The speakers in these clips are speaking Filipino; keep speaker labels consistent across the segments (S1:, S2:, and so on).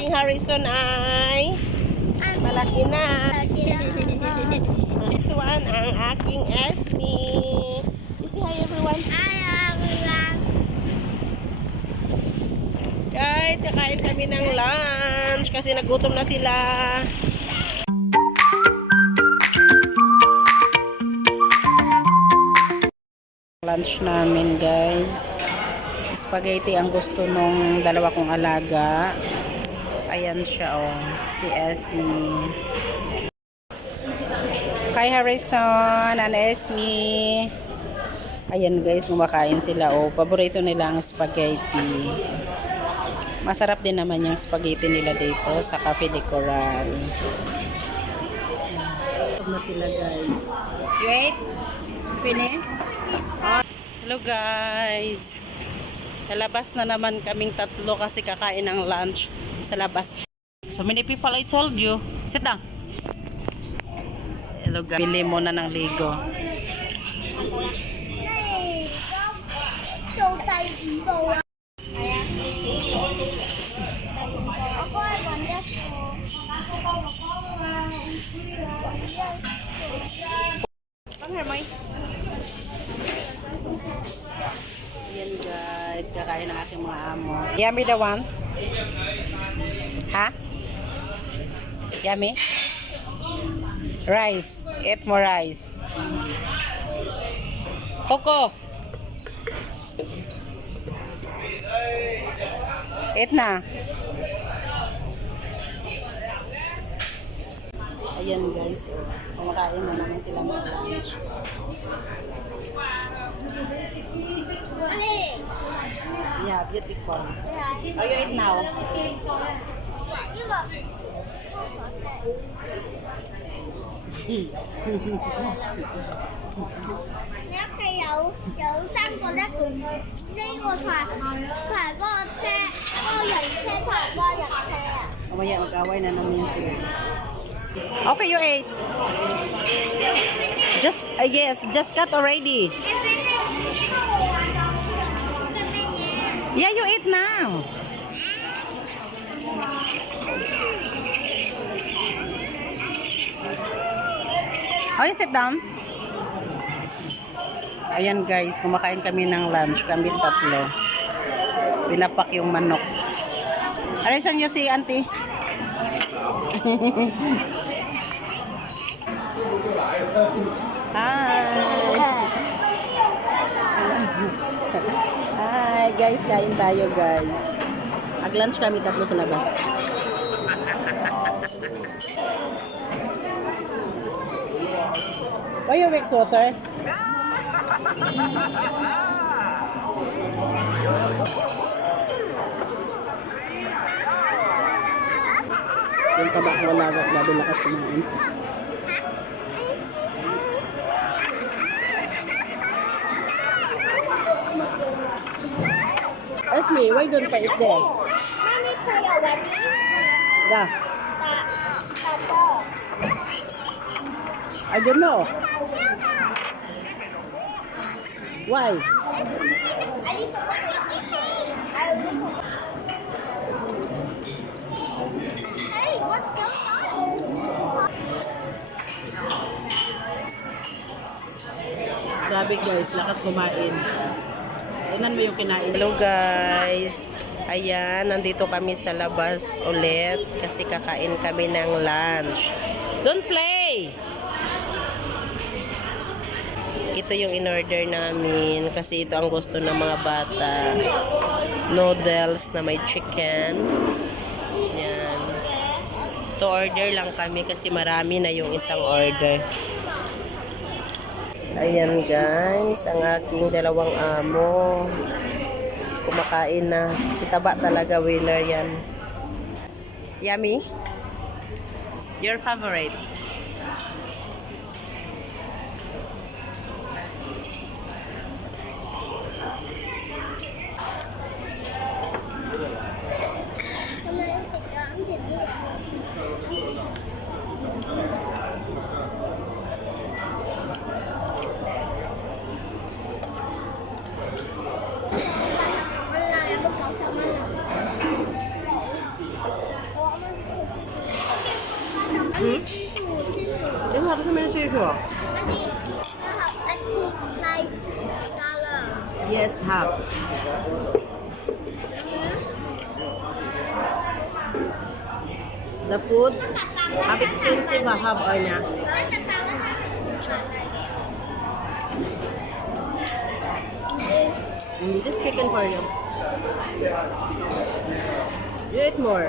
S1: aking Harrison ay malaki na. This one ang aking Esme. You say hi everyone. Guys, kakain kami ng lunch kasi nagutom na sila. Lunch namin guys. Spaghetti ang gusto nung dalawa kong alaga. Ayan siya oh, si Esme. Kay Harrison and Esme. Ayan guys, kumakain sila. Oh, paborito nila ang spaghetti. Masarap din naman yung spaghetti nila dito sa Cafe de Coral. Na sila guys. Wait. Finish? Hello guys. Lalabas na naman kaming tatlo kasi kakain ng lunch sa labas. So many people I told you. Sit down. Hello guys. Bili
S2: mo na ng Lego.
S1: Come here, Mike. Ayan guys, kakain ng ating mga amo. Yummy the one. Ha? Yummy? Rice. Eat more rice. Coco. Eat na. Ayan guys, kumakain na naman sila ng lunch. Yeah, beautiful. Oh, you eat now.
S2: 你屋企有有三个咧，呢个柴柴嗰个车，嗰个人车柴嗰个人车啊！
S1: Mamaya mag-away na naman sila. Okay, you ate. Just, uh, yes, just cut already. Yeah, you eat now. Oh, you sit down. Ayan guys, kumakain kami ng lunch. Kami tatlo. Pinapak yung manok. Alisan nyo si auntie. Hi! Hi guys, kain tayo guys. Mag-lunch kami tatlo sa labas. Why you mix water? Yung taba ko wala ako, lalo lakas kumain. Ask me, why don't I eat there?
S2: Mami, kuya, what is it?
S1: Yeah. I don't know. Why? Grabe guys, lakas kumain. Tingnan mo yung kinain. Hello guys. Ayan, nandito kami sa labas ulit kasi kakain kami ng lunch. Don't play! Ito yung in-order namin kasi ito ang gusto ng mga bata. Noodles na may chicken. Yan. To order lang kami kasi marami na yung isang order. Ayan guys, ang aking dalawang amo. Kumakain na. Si Taba talaga winner yan. Yummy? Your favorite? Sure.
S2: Auntie, I have I put nine dollar.
S1: Yes, have. The food, have expensive ba have or na? Chicken for you. You eat more.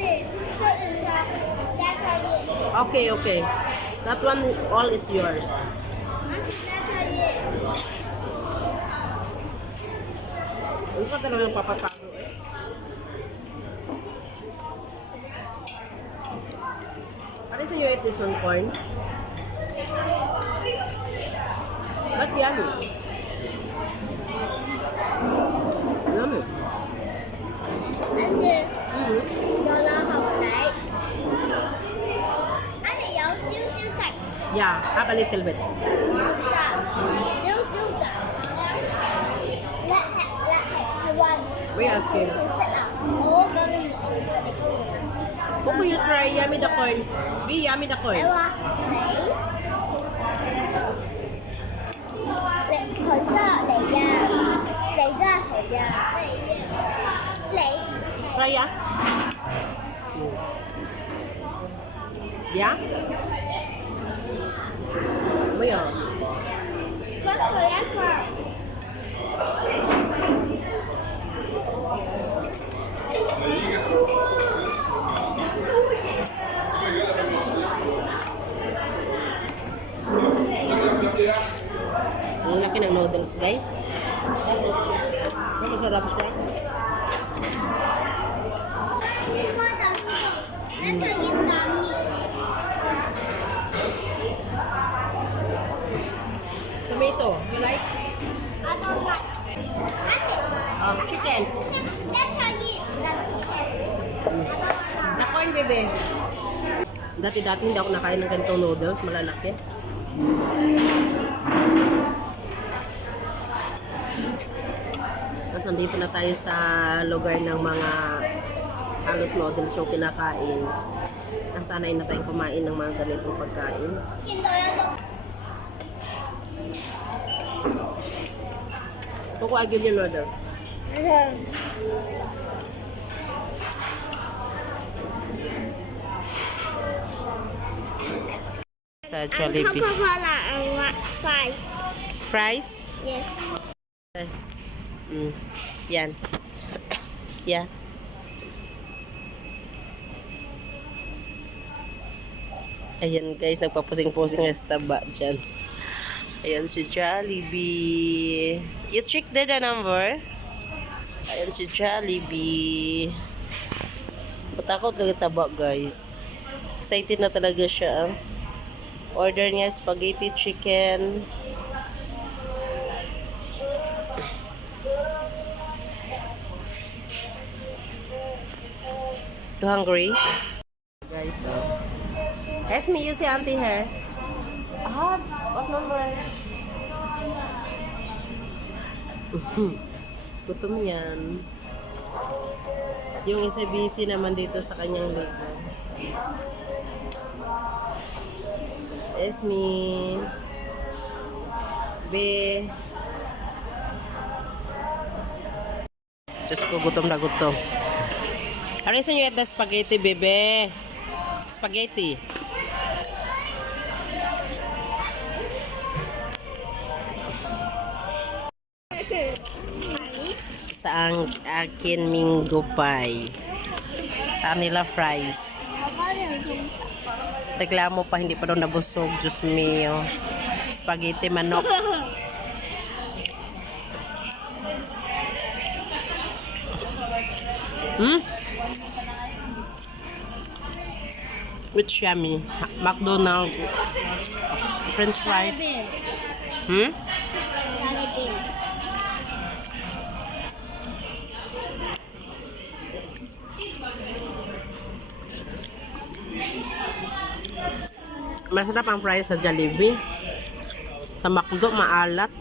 S1: Okay, okay. That one all is yours. Ano ka talagang papatago eh? What is you eat this one corn? Ba't yummy? Yummy. Yeah, have a little bit. We are here. Bumu, you try yummy the coin. Be yummy the
S2: coin.
S1: Try ya. Yeah? Mấy à?
S2: 分佢一份。
S1: Ang laki ng noodles, guys. Ang masarap siya. Tomato, you like?
S2: I don't like.
S1: Um, chicken.
S2: That's how you eat the chicken.
S1: Na corn, bebe. Dati-dati hindi ako nakain ng ganitong noodles, malalaki. Tapos nandito na tayo sa lugar ng mga halos noodles yung kinakain. Nasanay na tayong kumain ng mga ganitong pagkain. Coco, I give you an order. Okay. Sa Jollibee.
S2: And Coca-Cola and fries.
S1: Fries?
S2: Yes.
S1: Mm. Yan. yeah. Ayan guys, nagpapusing-pusing na taba dyan. Ayan si Jollibee. You check there the number? Ayan si Jollibee. Matakot lang taba guys. Excited na talaga siya. Order niya spaghetti chicken. You hungry? Guys, so. Esme, you see auntie here. Ah, what number? Gutom yan. Yung isa busy naman dito sa kanyang ligo. Esme. Be. Diyos ko, gutom na gutom. Ano sa inyo the spaghetti, bebe? Spaghetti. Ang akin minggo pie. Sa nila fries. Reklamo pa, hindi pa daw nabusog. Diyos mio. Spaghetti manok. Hmm? Which yummy? McDonald's. French fries. Hmm? Masarap ang fries sa Jollibee. Sa McDo, maalat.